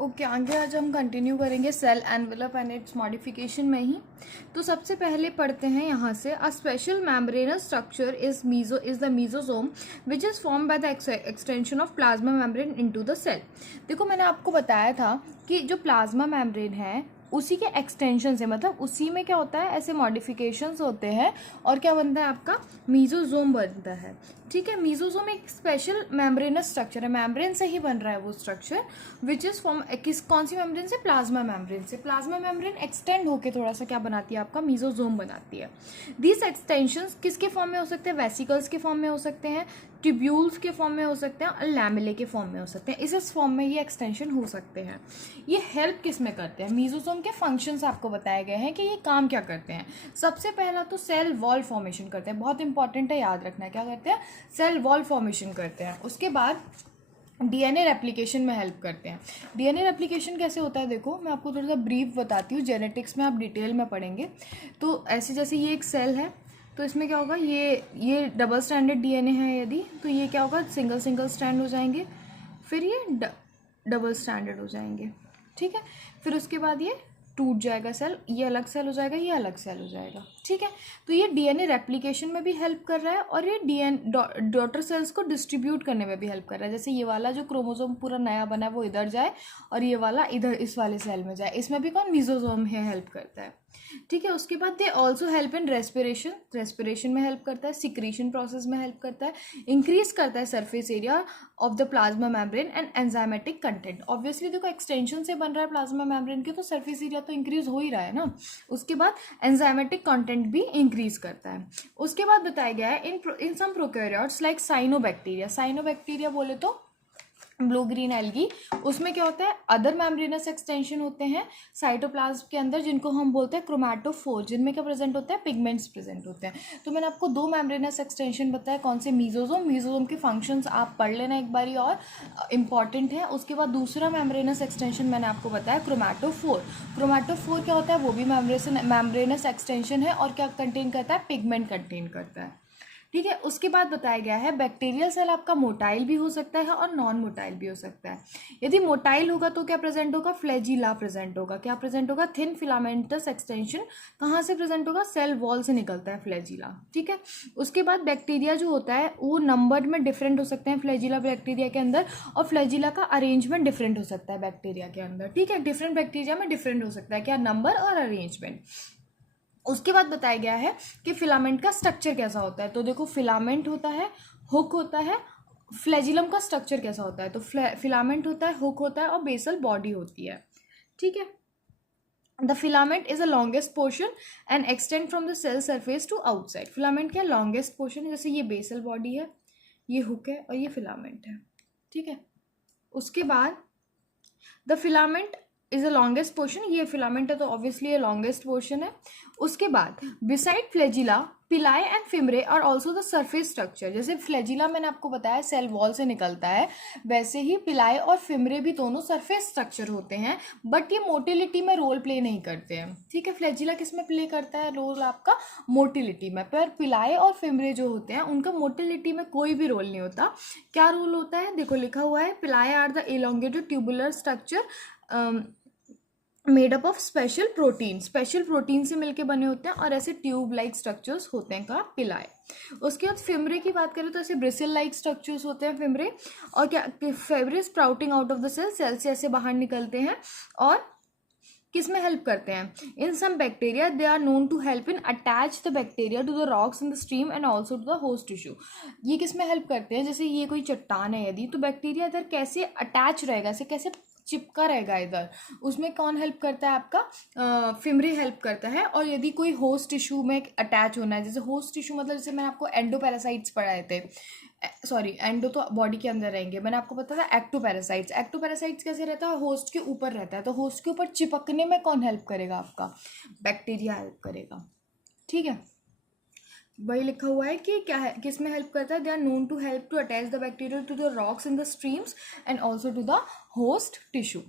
Okay आगे आज हम कंटिन्यू करेंगे cell envelope and its modification में ही। तो सबसे पहले पढ़ते हैं यहाँ से, a special membranous structure is the mesosome which is form by the extension of plasma membrane into the cell. देखो मैंने आपको बताया था कि जो प्लाज्मा मेम्ब्रेन है उसी के एक्सटेंशन से, मतलब उसी में क्या होता है, ऐसे मॉडिफिकेशंस होते हैं और क्या बनता है आपका मीजोसोम बनता है। ठीक है, मीजोसोम एक स्पेशल मेम्ब्रेनस स्ट्रक्चर है, मेम्ब्रेन से ही बन रहा है वो स्ट्रक्चर, विच इज फॉर्म कौन सी मेम्ब्रेन से, प्लाज्मा मेम्ब्रेन से। प्लाज्मा मेम्ब्रेन एक्सटेंड होकर थोड़ा सा क्या बनाती है आपका, मीजोसोम बनाती है। दीज एक्सटेंशंस किसके फॉर्म में हो सकते हैं, वेसिकल्स के फॉर्म में हो सकते हैं, ट्यूब्यूल्स के फॉर्म में हो सकते हैं और लैमेले के फॉर्म में हो सकते हैं। इस फॉर्म में ये एक्सटेंशन हो सकते हैं। ये हेल्प किस में करते हैं, मीजोसोम के फंक्शंस आपको बताए गए हैं कि ये काम क्या करते हैं। सबसे पहला तो सेल वॉल फॉर्मेशन करते हैं, बहुत इंपॉर्टेंट है, याद रखना है क्या करते हैं, सेल वॉल फॉर्मेशन करते हैं। उसके बाद डीएनए रेप्लिकेशन में हेल्प करते हैं। डीएनए रेप्लिकेशन कैसे होता है, देखो मैं आपको थोड़ा सा ब्रीफ बताती हूँ, जेनेटिक्स में आप डिटेल में पढ़ेंगे। तो ऐसे जैसे ये एक सेल है तो इसमें क्या होगा, ये डबल स्ट्रैंडेड डीएनए है यदि, तो ये क्या होगा, सिंगल स्ट्रैंड हो जाएंगे, फिर ये डबल स्ट्रैंडेड हो जाएंगे। ठीक है, फिर उसके बाद ये टूट जाएगा सेल, ये अलग सेल हो जाएगा, ये अलग सेल हो जाएगा। ठीक है, तो ये डीएनए रेप्लिकेशन में भी हेल्प कर रहा है और ये डॉटर सेल्स को डिस्ट्रीब्यूट करने में भी हेल्प कर रहा है। जैसे ये वाला जो क्रोमोसोम पूरा नया बना है वो इधर जाए और ये वाला इधर इस वाले सेल में जाए, इसमें भी कौन, मीजोसोम है, हेल्प करता है। ठीक है, उसके बाद they also help in respiration में हेल्प करता है, सिक्रीशन प्रोसेस में हेल्प करता है, इंक्रीज करता है surface area of the plasma membrane and enzymatic content. Obviously देखो एक्सटेंशन से बन रहा है प्लाज्मा मेम्ब्रेन के, तो सरफेस एरिया तो इंक्रीज हो ही रहा है ना। उसके बाद एंजाइमेटिक कंटेंट भी इंक्रीज करता है। उसके बाद बताया गया है इन सम प्रोकैरियोट्स लाइक साइनोबैक्टीरिया बोले तो ब्लू ग्रीन एल्गी, उसमें क्या होता है, अदर मेम्ब्रेनस एक्सटेंशन होते हैं साइटोप्लाज्म के अंदर जिनको हम बोलते हैं क्रोमैटोफोर, जिनमें क्या प्रेजेंट होता है, पिगमेंट्स प्रेजेंट होते हैं। तो मैंने आपको दो मेम्ब्रेनस एक्सटेंशन बताया, कौन से, मीजोसोम के फंक्शंस आप पढ़ लेना एक बारी और इंपॉर्टेंट है। उसके बाद दूसरा मेम्ब्रेनस एक्सटेंशन मैंने आपको बताया क्रोमैटोफोर क्या होता है, वो भी मेम्ब्रेनस एक्सटेंशन है और क्या कंटेन करता है, पिगमेंट कंटेन करता है। ठीक है, उसके बाद बताया गया है बैक्टीरियल सेल आपका मोटाइल भी हो सकता है और नॉन मोटाइल भी हो सकता है। यदि मोटाइल होगा तो क्या प्रेजेंट होगा, फ्लैजिला प्रेजेंट होगा, क्या प्रेजेंट होगा, थिन फिलामेंटस एक्सटेंशन, कहाँ से प्रेजेंट होगा, सेल वॉल से निकलता है फ्लैजिला। ठीक है, उसके बाद बैक्टीरिया जो होता है वो नंबर में डिफरेंट हो सकते हैं फ्लैजिला बैक्टीरिया के अंदर, और फ्लैजिला का अरेंजमेंट डिफरेंट हो सकता है बैक्टीरिया के अंदर। ठीक है, डिफरेंट बैक्टीरिया में डिफरेंट हो सकता है क्या, नंबर और अरेंजमेंट। उसके बाद बताया गया है कि फिलामेंट का स्ट्रक्चर कैसा होता है। तो देखो फिलामेंट होता है, हुक होता है, फ्लैजिलम का स्ट्रक्चर कैसा होता है, तो फिलामेंट होता है, हुक होता है और बेसल बॉडी होती है। ठीक है, the filament is the longest portion and extend from the cell surface to outside. Filament क्या लॉन्गेस्ट पोर्शन है, जैसे ये बेसल बॉडी है, ये हुक है और ये फिलामेंट है। ठीक है, उसके बाद the filament is the longest portion, ये फिलामेंट है तो ऑब्वियसली ये लॉन्गेस्ट पोर्शन है। उसके बाद बिसाइड फ्लैजिला पिलाई एंड फिमरे और ऑल्सो द सरफेस स्ट्रक्चर। जैसे फ्लैजिला मैंने आपको बताया सेल वॉल से निकलता है, वैसे ही पिलाई और फिमरे भी दोनों सरफेस स्ट्रक्चर होते हैं, बट ये मोटिलिटी में रोल प्ले नहीं करते हैं। ठीक है, फ्लैजिला किस में प्ले करता है रोल, आपका मोटिलिटी में, पर पिलाई और फिमरे जो होते हैं उनका मोटिलिटी में कोई भी रोल नहीं होता। क्या रोल होता है, देखो लिखा हुआ है, pili are the elongated tubular structure made up of special protein से मिलके बने होते हैं और ऐसे ट्यूब लाइक स्ट्रक्चर्स होते हैं का पिलाए। उसके बाद फिमरे की बात करें तो ऐसे ब्रिसल लाइक स्ट्रक्चर्स होते हैं फिमरे, और क्या, फेब्रिस sprouting out of the cell से ऐसे बाहर निकलते हैं और किस में हेल्प करते हैं, in some bacteria they are known to help in attach the bacteria to the rocks in the stream and also to the host tissue. ये किस में हेल्प करते हैं, जैसे ये कोई चट्टान है यदि, तो बैक्टीरिया इधर कैसे अटैच रहेगा, ऐसे कैसे चिपका रहेगा इधर, उसमें कौन हेल्प करता है आपका, फिमरे हेल्प करता है। और यदि कोई होस्ट टिश्यू में अटैच होना है, जैसे होस्ट टिश्यू मतलब जैसे मैंने आपको एंडोपैरासाइट्स पढ़ाए थे, सॉरी एंडो तो बॉडी के अंदर रहेंगे, मैंने आपको पता था एक्टोपैरासाइट्स कैसे रहता है, होस्ट के ऊपर रहता है, तो होस्ट के ऊपर चिपकने में कौन हेल्प करेगा आपका, बैक्टीरिया हेल्प करेगा। ठीक है, वही लिखा हुआ है कि क्या है, किस में हेल्प करता है, they are known to help to attach the bacteria to the rocks in the streams and also to the host tissue.